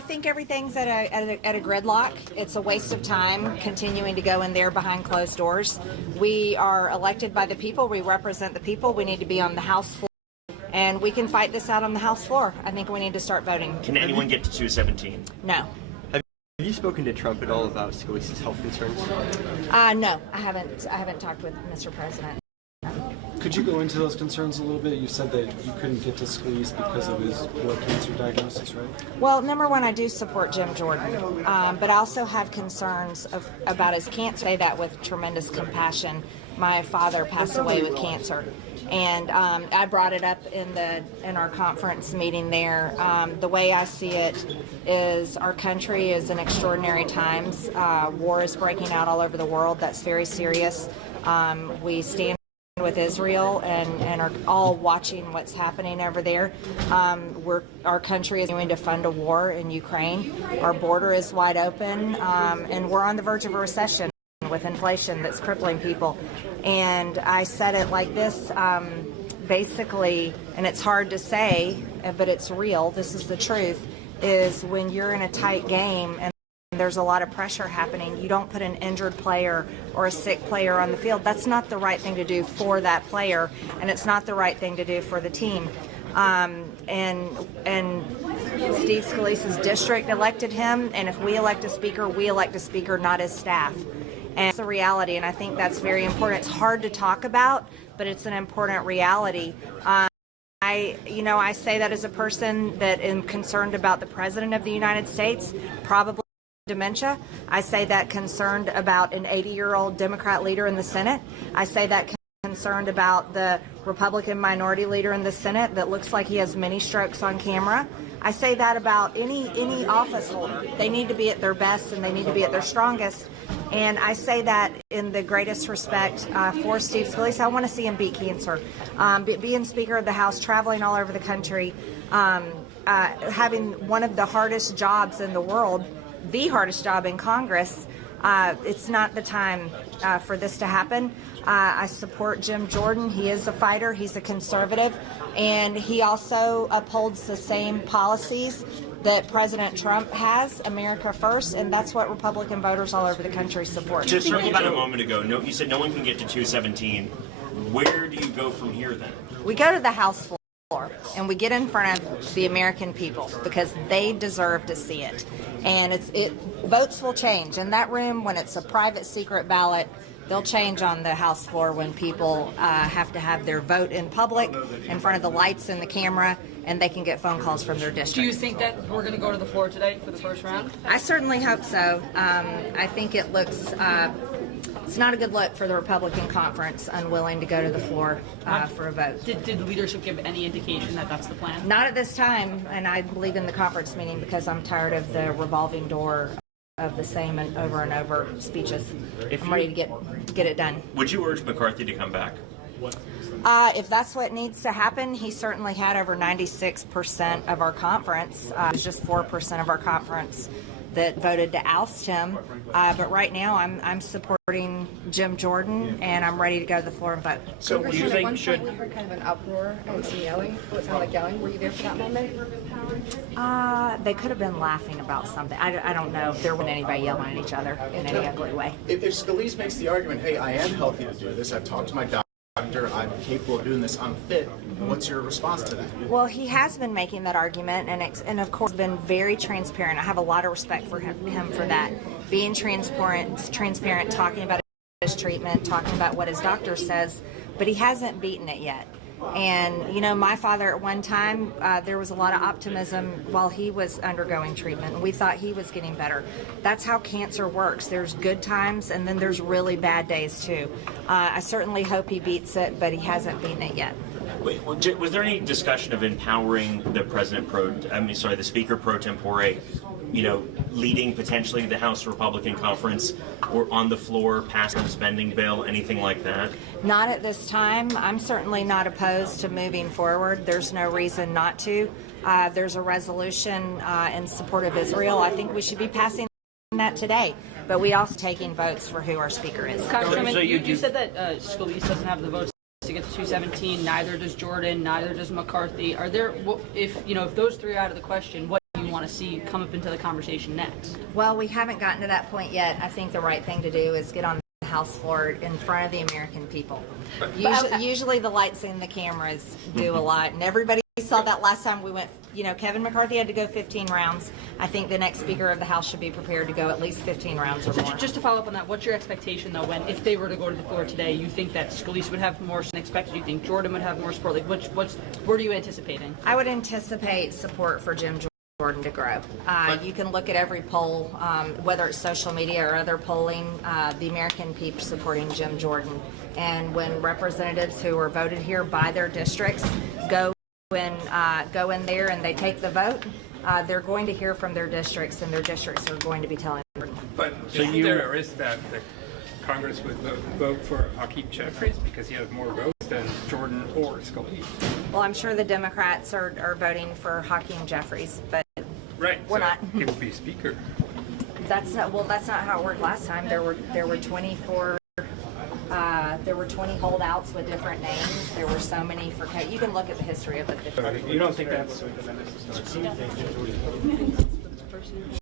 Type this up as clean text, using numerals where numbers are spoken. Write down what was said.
I think everything's at a gridlock. It's a waste of time continuing to go in there behind closed doors. We are elected by the people. We represent the people. We need to be on the House floor, and we can fight this out on the House floor. I think we need to start voting. Can anyone get to 217? No. Have you spoken to Trump at all about Scalise's health concerns? No, I haven't talked with Mr. President. Could you go into those concerns a little bit? You said that you couldn't get to Scalise because of his blood cancer diagnosis, right? Well, number one, I do support Jim Jordan, but I also have concerns about his cancer. I say that with tremendous compassion. My father passed away with cancer, and I brought it up in our conference meeting there. The way I see it is our country is in extraordinary times. War is breaking out all over the world. That's very serious. We stand with Israel and are all watching what's happening over there. Our country is going to fund a war in Ukraine. Our border is wide open, and we're on the verge of a recession with inflation that's crippling people. And I said it like this, basically, and it's hard to say, but it's real, this is the truth, is when you're in a tight game and there's a lot of pressure happening, you don't put an injured player or a sick player on the field. That's not the right thing to do for that player, and it's not the right thing to do for the team. And Steve Scalise's district elected him, and if we elect a speaker, we elect a speaker, not his staff. And it's a reality, and I think that's very important. It's hard to talk about, but it's an important reality. I say that as a person that am concerned about the President of the United States, probably dementia. I say that concerned about an 80-year-old Democrat leader in the Senate. I say that concerned about the Republican minority leader in the Senate that looks like he has many strokes on camera. I say that about any office holder. They need to be at their best and they need to be at their strongest. And I say that in the greatest respect for Steve Scalise. I want to see him beat cancer, being Speaker of the House, traveling all over the country, having one of the hardest jobs in the world, the hardest job in Congress. It's not the time for this to happen. I support Jim Jordan. He is a fighter. He's a conservative. And he also upholds the same policies that President Trump has, America First, and that's what Republican voters all over the country support. Just circle back a moment ago, you said no one can get to 217. Where do you go from here then? We go to the House floor, and we get in front of the American people because they deserve to see it. And votes will change. In that room, when it's a private secret ballot, they'll change on the House floor when people have to have their vote in public, in front of the lights and the camera, and they can get phone calls from their district. Do you think that we're going to go to the floor today for the first round? I certainly hope so. I think it looks, it's not a good look for the Republican conference, unwilling to go to the floor for a vote. Did leadership give any indication that that's the plan? Not at this time, and I believe in the conference meeting because I'm tired of the revolving door of the same and over speeches. I'm ready to get it done. Would you urge McCarthy to come back? If that's what needs to happen, he certainly had over 96% of our conference. It was just 4% of our conference that voted to oust him. But right now, I'm supporting Jim Jordan, and I'm ready to go to the floor and vote. So do you think we heard kind of an uproar and some yelling? What sounded like yelling? Were you there for that moment? They could have been laughing about something. I don't know. There wasn't anybody yelling at each other in any ugly way. If Scalise makes the argument, hey, I am healthy to do this, I've talked to my doctor, I'm capable of doing this, I'm fit, what's your response to that? Well, he has been making that argument, and of course been very transparent. I have a lot of respect for him for that. Being transparent, talking about his treatment, talking about what his doctor says, but he hasn't beaten it yet. And, my father at one time, there was a lot of optimism while he was undergoing treatment, and we thought he was getting better. That's how cancer works. There's good times, and then there's really bad days, too. I certainly hope he beats it, but he hasn't beaten it yet. Wait, was there any discussion of empowering the Speaker pro tempore, leading potentially the House Republican Conference or on the floor, passing a spending bill, anything like that? Not at this time. I'm certainly not opposed to moving forward. There's no reason not to. There's a resolution in support of Israel. I think we should be passing that today. But we also taking votes for who our speaker is. Congressman, you said that Scalise doesn't have the votes to get to 217. Neither does Jordan. Neither does McCarthy. Are there, if those three are out of the question, what do you want want to see come up into the conversation next? Well, we haven't gotten to that point yet. I think the right thing to do is get on the House floor in front of the American people. Usually the lights and the cameras do a lot, and everybody saw that last time we went. You know, Kevin McCarthy had to go 15 rounds. I think the next Speaker of the House should be prepared to go at least 15 rounds or more. Just to follow up on that, what's your expectation though when, if they were to go to the floor today, you think that Scalise would have more than expected? You think Jordan would have more support? Like, what are you anticipating? I would anticipate support for Jim Jordan to grow. You can look at every poll, whether it's social media or other polling, the American people supporting Jim Jordan. And when representatives who are voted here by their districts go in there and they take the vote, they're going to hear from their districts, and their districts are going to be telling them. But is there a risk that the Congress would vote for Hakeem Jeffries because he has more votes than Jordan or Scalise? Well, I'm sure the Democrats are voting for Hakeem Jeffries, but Right. we're so not. He will be Speaker. That's not how it worked last time. There were 24. There were 20 holdouts with different names. There were so many for. You can look at the history of the 50. You don't think that's